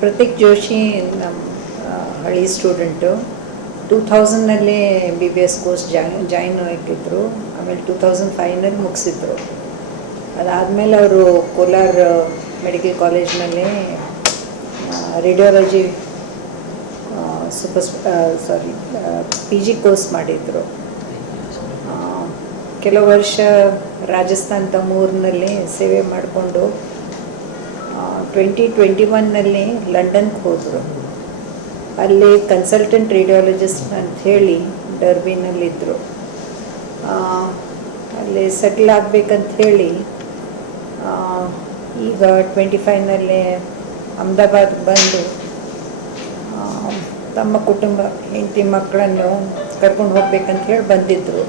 ಪ್ರತೀಕ್ ಜೋಶಿ ನಮ್ಮ ಹಳಿ student two ತೌಸಂಡ್ನಲ್ಲಿ B B S course join join ಆಗಿದ್ರು. ಆಮೇಲೆ ಟೂ ತೌಸಂಡ್ ಫೈವ್ನಲ್ಲಿ ಮುಗಿಸಿದ್ರು. ಅದಾದಮೇಲೆ ಅವರು ಕೋಲಾರ ಮೆಡಿಕಲ್ ಕಾಲೇಜ್ನಲ್ಲಿ radiology super sorry P G course ಮಾಡಿದರು. ಕೆಲವು ವರ್ಷ ರಾಜಸ್ಥಾನ್ ತಮ್ಮೂರಿನಲ್ಲಿ ಸೇವೆ ಮಾಡಿಕೊಂಡು ಟ್ವೆಂಟಿ ಟ್ವೆಂಟಿ ಒನ್ನಲ್ಲಿ ಲಂಡನ್ಗೆ ಹೋದರು. ಅಲ್ಲಿ ಕನ್ಸಲ್ಟೆಂಟ್ ರೇಡಿಯಾಲಜಿಸ್ಟ್ ಅಂತ ಹೇಳಿ ಡರ್ಬಿನಲ್ಲಿದ್ದರು ಅಲ್ಲಿ ಸೆಟ್ಲ್ ಆಗಬೇಕಂತ ಹೇಳಿ ಈಗ ಟ್ವೆಂಟಿ ಫೈವ್ನಲ್ಲಿ ಅಹಮದಾಬಾದ್ಗೆ ಬಂದು ತಮ್ಮ ಕುಟುಂಬ ಹೆಂಡತಿ ಮಕ್ಕಳನ್ನು ಕರ್ಕೊಂಡು ಹೋಗ್ಬೇಕಂತ ಹೇಳಿ ಬಂದಿದ್ದರು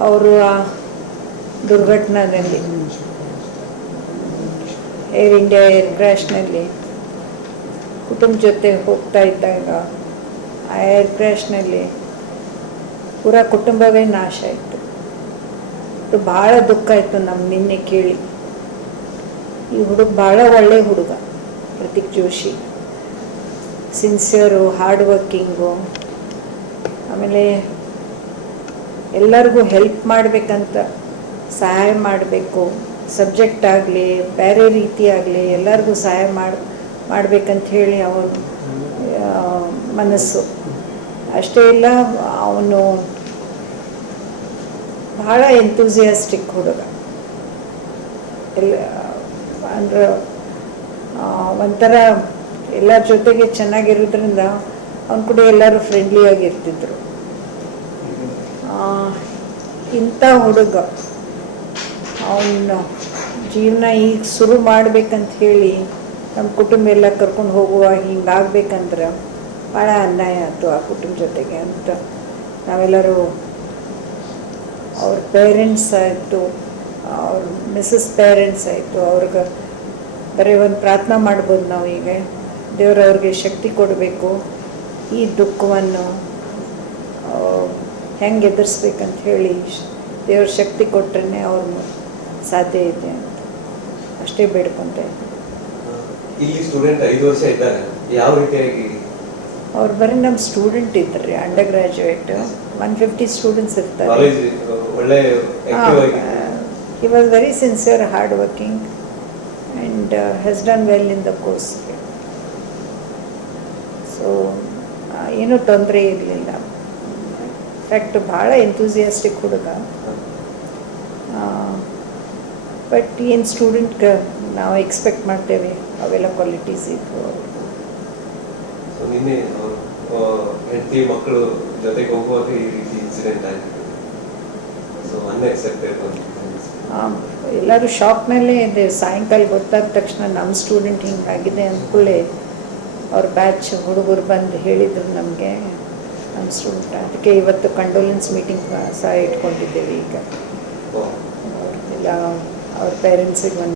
ಅವರು ಆ ದುರ್ಘಟನೆಯಲ್ಲಿ ಏರ್ ಇಂಡಿಯಾ ಏರ್ ಕ್ರ್ಯಾಶ್ನಲ್ಲಿ ಕುಟುಂಬ ಜೊತೆ ಹೋಗ್ತಾ ಇದ್ದಾಗ ಆ ಏರ್ ಕ್ರ್ಯಾಶ್ನಲ್ಲಿ ಪೂರ ಕುಟುಂಬವೇ ನಾಶ ಆಯಿತು. ಇದು ಭಾಳ ದುಃಖ ಆಯಿತು ನಮ್ಮ ನಿನ್ನೆ ಕೇಳಿ. ಈ ಹುಡುಗ ಭಾಳ ಒಳ್ಳೆ ಹುಡುಗ Prateek Joshi. Sincere hard working ಆಮೇಲೆ ಎಲ್ಲರಿಗೂ ಹೆಲ್ಪ್ ಮಾಡಬೇಕಂತ, ಸಹಾಯ ಮಾಡಬೇಕು. ಸಬ್ಜೆಕ್ಟ್ ಆಗಲಿ ಬೇರೆ ರೀತಿ ಆಗಲಿ ಎಲ್ಲರಿಗೂ ಸಹಾಯ ಮಾಡಿ ಮಾಡ್ಬೇಕಂತ ಹೇಳಿ ಅವನು ಮನಸ್ಸು. ಅಷ್ಟೇ ಇಲ್ಲ ಅವನು ಭಾಳ ಎಂತೂಸಿಯಾಸ್ಟಿಕ್ ಹುಡುಗ. ಎಲ್ಲ ಅಂದ್ರೆ ಒಂಥರ ಎಲ್ಲರ ಜೊತೆಗೆ ಚೆನ್ನಾಗಿರೋದ್ರಿಂದ ಅವನ ಕೂಡ ಎಲ್ಲರೂ ಫ್ರೆಂಡ್ಲಿ ಆಗಿರ್ತಿದ್ರು. ಆ, ಇಂಥ ಹುಡುಗ. ಅವನ ಜೀವನ ಈಗ ಶುರು ಮಾಡ್ಬೇಕಂತ ಹೇಳಿ ನಮ್ಮ ಕುಟುಂಬ ಎಲ್ಲ ಕರ್ಕೊಂಡು ಹೋಗುವ ಹಿಂಗಾಗಬೇಕಂದ್ರೆ ಭಾಳ ಅನ್ಯಾಯ ಆಯಿತು ಆ ಕುಟುಂಬ ಜೊತೆಗೆ ಅಂತ ನಾವೆಲ್ಲರೂ ಅವ್ರ ಪೇರೆಂಟ್ಸ್ ಆಯಿತು, ಅವ್ರ ಮಿಸ್ಸಸ್ ಪೇರೆಂಟ್ಸ್ ಆಯಿತು, ಅವ್ರಿಗೆ ಬರೀ ಒಂದು ಪ್ರಾರ್ಥನೆ ಮಾಡ್ಬೋದು ನಾವು ಈಗ. ದೇವರು ಅವ್ರಿಗೆ ಶಕ್ತಿ ಕೊಡಬೇಕು. ಈ ದುಃಖವನ್ನು ಹೆಂಗೆ ಎದುರಿಸ್ಬೇಕಂತ ಹೇಳಿ ದೇವ್ರ ಶಕ್ತಿ ಕೊಟ್ರೇ ಅವ್ರ ಸಾಧ್ಯ ಇದೆ ಅಂತ. ಅಷ್ಟೇ ಬೇಡ್ಕೊಂತೆ ಇಲ್ಲಿ ಸ್ಟೂಡೆಂಟ್ ಐದು ವರ್ಷ ಇದ್ದಾರೆ. ಯಾವ ರೀತಿಯಾಗಿ? ಅವ್ರು ಬರೀ ನಮ್ಮ ಸ್ಟೂಡೆಂಟ್ ಇದ್ದಾರೆ under graduate one fifty students ಇರ್ತಾರೆ. ಕಾಲೇಜ್ ಒಳ್ಳೆ ಆಕ್ಟಿವ್ ಆಗಿ. he was very sincere, and has done well in the course. So ಏನೂ ತೊಂದರೆ ಇರಲಿಲ್ಲ. ಫ್ಯಾಕ್ಟ್ ಭಾಳ ಎಂತೂಸಿಯಾಸ್ಟಿಕ್ ಹುಡುಗ. ಬಟ್ ಏನು ಸ್ಟೂಡೆಂಟ್ ನಾವು ಎಕ್ಸ್ಪೆಕ್ಟ್ ಮಾಡ್ತೇವೆ ಅವೆಲ್ಲ ಕ್ವಾಲಿಟೀಸ್ ಇತ್ತು ನಿನ್ನೆ ಹೆಂಡತಿ ಮಕ್ಕಳು ಜೊತೆಗೆ ಹೋಗುವಾಗ ಈ ರೀತಿ ಇನ್ಸಿಡೆಂಟ್ ಆಗಿದೆ ಸೊ ಎಲ್ಲರೂ ಶಾಕ್ನಲ್ಲೇ ಇದೆ. ಸಾಯಂಕಾಲ ಗೊತ್ತಾದ ತಕ್ಷಣ ನಮ್ಮ ಸ್ಟೂಡೆಂಟ್ ಹಿಂಗಾಗಿದೆ ಅಂದ್ಕೊಳ್ಳೆ ಅವ್ರ ಬ್ಯಾಚ್ ಹುಡುಗರು ಬಂದು ಹೇಳಿದ್ರು ನಮಗೆ. ನಮ್ಮ ಸ್ಟೂಡೆಂಟ್ ಅದಕ್ಕೆ ಇವತ್ತು ಕಂಡೋಲೆನ್ಸ್ ಮೀಟಿಂಗ್ ಸಹ ಇಟ್ಕೊಂಡಿದ್ದೇವೆ ಈಗ. ಅವ್ರದ್ದೆಲ್ಲ ಅವ್ರ ಪೇರೆಂಟ್ಸಿಗೆ ಒಂದು